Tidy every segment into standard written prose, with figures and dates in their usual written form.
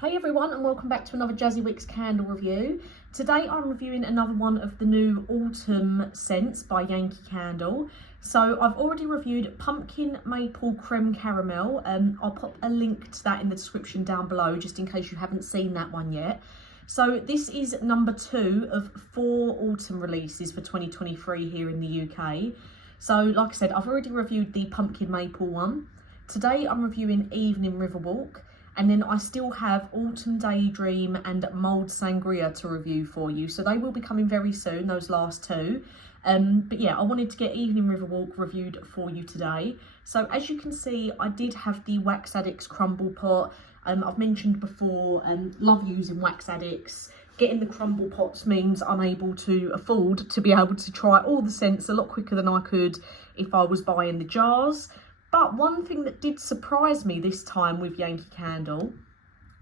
Hey everyone, and welcome back to another Jazzy Wicks candle review. Today I'm reviewing another one of the new autumn scents by Yankee Candle. So I've already reviewed Pumpkin Maple Creme Caramel. I'll pop a link to that in the description down below just in case you haven't seen that one yet. So this is number 2 of 4 autumn releases for 2023 here in the UK. So like I said, I've already reviewed the Pumpkin Maple one. Today I'm reviewing Evening Riverwalk. And then I still have Autumn Daydream and Mulled Sangria to review for you. So they will be coming very soon, those last two. But yeah, I wanted to get Evening Riverwalk reviewed for you today. So as you can see, I did have the Wax Addicts crumble pot. I've mentioned before, love using Wax Addicts. Getting the crumble pots means I'm able to afford to be able to try all the scents a lot quicker than I could if I was buying the jars. But one thing that did surprise me this time with Yankee Candle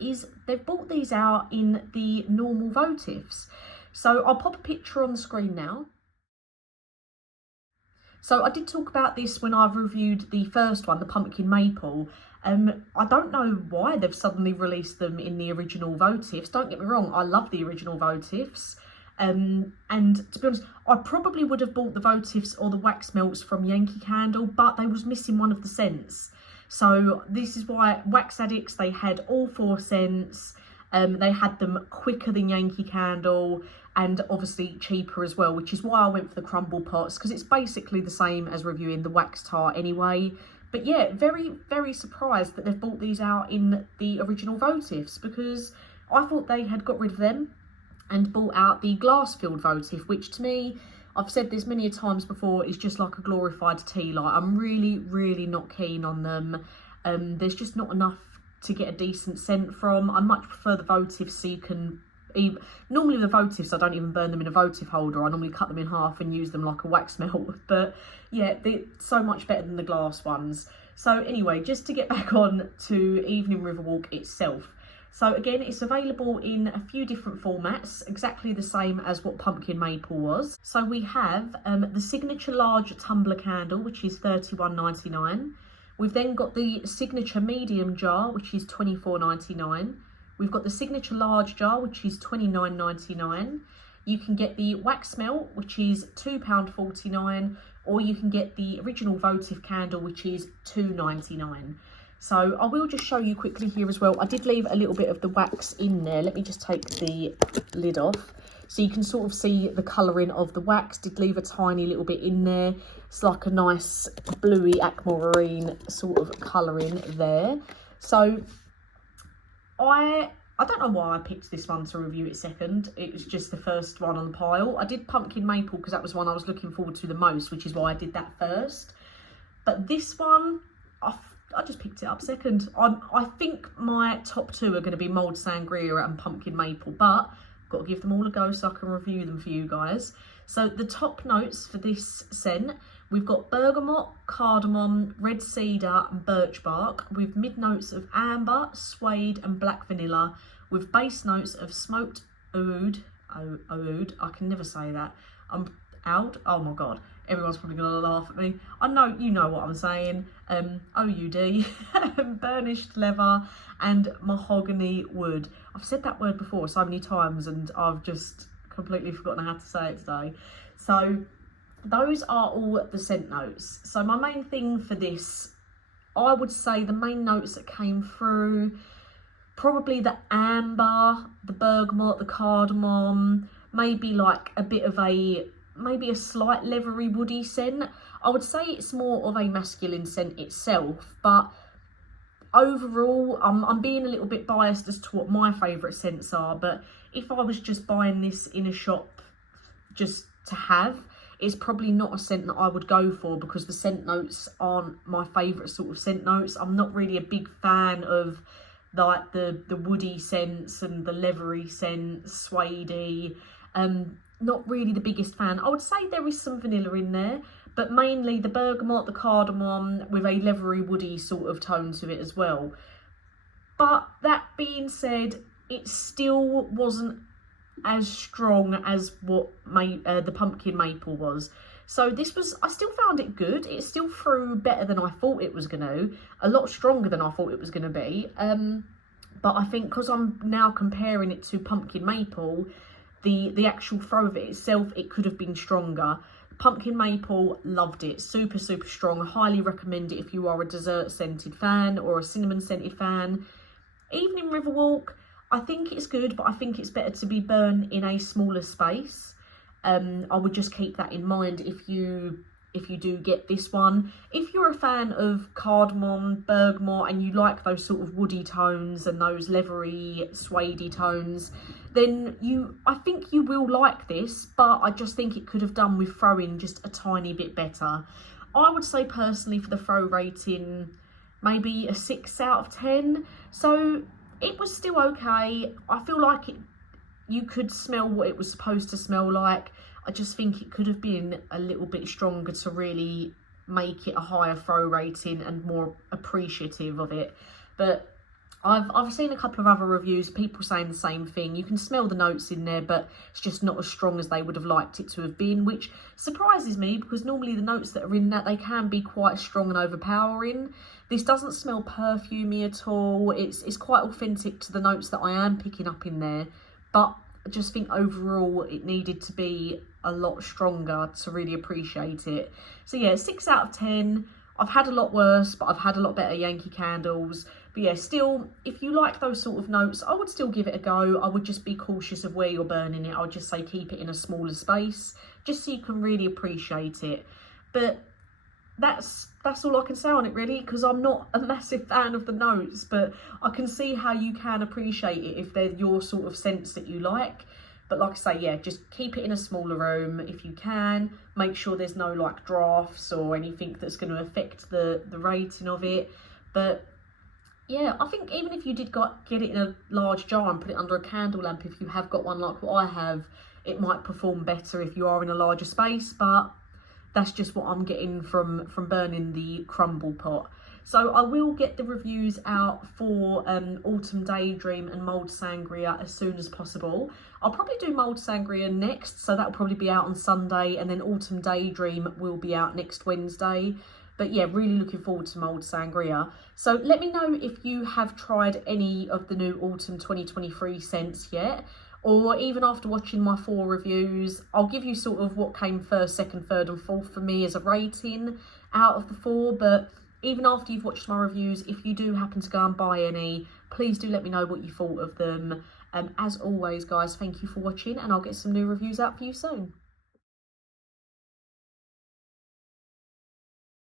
is they've brought these out in the normal votives. So I'll pop a picture on the screen now. So I did talk about this when I've reviewed the first one, the Pumpkin Maple. I don't know why they've suddenly released them in the original votives. Don't get me wrong, I love the original votives. And to be honest, I probably would have bought the votives or the wax melts from Yankee Candle, but they was missing one of the scents. So this is why Wax Addicts, they had all 4 scents. They had them quicker than Yankee Candle and obviously cheaper as well, which is why I went for the crumble pots, because it's basically the same as reviewing the wax tart anyway. But yeah, very, very surprised that they've brought these out in the original votives, because I thought they had got rid of them and brought out the glass-filled votive, which to me, I've said this many times before, is just like a glorified tea light. I'm really, really not keen on them. There's just not enough to get a decent scent from. I much prefer the votives, so you can... Normally the votives, I don't even burn them in a votive holder. I normally cut them in half and use them like a wax melt. But yeah, they're so much better than the glass ones. So anyway, just to get back on to Evening Riverwalk itself. So again, it's available in a few different formats, exactly the same as what Pumpkin Maple was. So we have the Signature Large Tumbler Candle, which is $31.99. We've then got the Signature Medium Jar, which is $24.99. We've got the Signature Large Jar, which is $29.99. You can get the Wax Melt, which is £2.49, or you can get the original votive candle, which is $2.99. So I will just show you quickly here as well. I did leave a little bit of the wax in there. Let me just take the lid off. So you can sort of see the colouring of the wax. Did leave a tiny little bit in there. It's like a nice bluey aquamarine sort of colouring there. So I don't know why I picked this one to review it second. It was just the first one on the pile. I did Pumpkin Maple because that was one I was looking forward to the most, which is why I did that first. But this one, I just picked it up second. I think my top 2 are going to be Mulled Sangria and Pumpkin Maple, but I've got to give them all a go so I can review them for you guys. So the top notes for this scent, we've got bergamot, cardamom, red cedar and birch bark, with mid notes of amber, suede and black vanilla, with base notes of smoked oud, I can never say that, oud, oh my god. Everyone's probably going to laugh at me. I know, you know what I'm saying. OUD, burnished leather and mahogany wood. I've said that word before so many times and I've just completely forgotten how to say it today. So those are all the scent notes. So my main thing for this, I would say the main notes that came through, probably the amber, the bergamot, the cardamom, maybe like a bit of maybe a slight leathery woody scent. I would say it's more of a masculine scent itself, but overall I'm being a little bit biased as to what my favourite scents are. But if I was just buying this in a shop just to have, it's probably not a scent that I would go for, because the scent notes aren't my favourite sort of scent notes. I'm not really a big fan of like the woody scents and the leathery scents, suedey. Not really the biggest fan. I would say there is some vanilla in there, but mainly the bergamot, the cardamom, with a leathery woody sort of tone to it as well. But that being said, it still wasn't as strong as what the Pumpkin Maple was. So this was, I still found it good. It still threw better than I thought it was going to, a lot stronger than I thought it was going to be. But I think because I'm now comparing it to pumpkin maple, the actual throw of it itself, it could have been stronger. Pumpkin maple, loved it. Super, super strong. Highly recommend it if you are a dessert scented fan or a cinnamon scented fan. Even in Riverwalk, I think it's good, but I think it's better to be burned in a smaller space. I would just keep that in mind if you do get this one. If you're a fan of cardamom, bergamot, and you like those sort of woody tones and those leathery, suede tones, then I think you will like this, but I just think it could have done with throwing just a tiny bit better. I would say personally for the throw rating, maybe a 6 out of 10. So it was still okay. I feel like you could smell what it was supposed to smell like. I just think it could have been a little bit stronger to really make it a higher throw rating and more appreciative of it. But I've seen a couple of other reviews, people saying the same thing. You can smell the notes in there, but it's just not as strong as they would have liked it to have been, which surprises me because normally the notes that are in that, they can be quite strong and overpowering. This doesn't smell perfumey at all. It's quite authentic to the notes that I am picking up in there, but I just think overall it needed to be a lot stronger to really appreciate it. So yeah, 6 out of 10. I've had a lot worse, but I've had a lot better Yankee candles. But yeah, still, if you like those sort of notes, I would still give it a go. I would just be cautious of where you're burning it. I would just say keep it in a smaller space, just so you can really appreciate it. But that's all I can say on it really, because I'm not a massive fan of the notes, but I can see how you can appreciate it if they're your sort of scents that you like. But like I say, yeah, just keep it in a smaller room if you can. Make sure there's no like drafts or anything that's going to affect the rating of it. But yeah, I think even if you did get it in a large jar and put it under a candle lamp, if you have got one like what I have, it might perform better if you are in a larger space. But that's just what I'm getting from burning the crumble pot. So I will get the reviews out for Autumn Daydream and Mulled Sangria as soon as possible. I'll probably do Mulled Sangria next, so that'll probably be out on Sunday, and then Autumn Daydream will be out next Wednesday. But yeah, really looking forward to Mulled Sangria. So let me know if you have tried any of the new Autumn 2023 scents yet, or even after watching my 4 reviews. I'll give you sort of what came first, second, third and fourth for me as a rating out of the 4, but even after you've watched my reviews, if you do happen to go and buy any, please do let me know what you thought of them. As always, guys, thank you for watching, and I'll get some new reviews out for you soon.